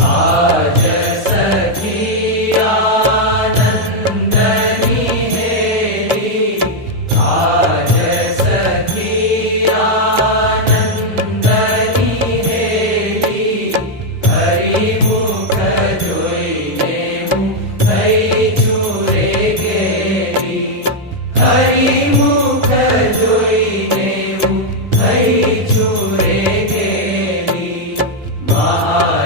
आज सखी आनंदनी हेरी, आज सखी आनंदनी हेरी, हरि मुख जोईने हूँ થઈ ચૂરે ઘેરી, હરિ મુખ જોઈને હું થઈ ચૂરે ઘેરી, મહા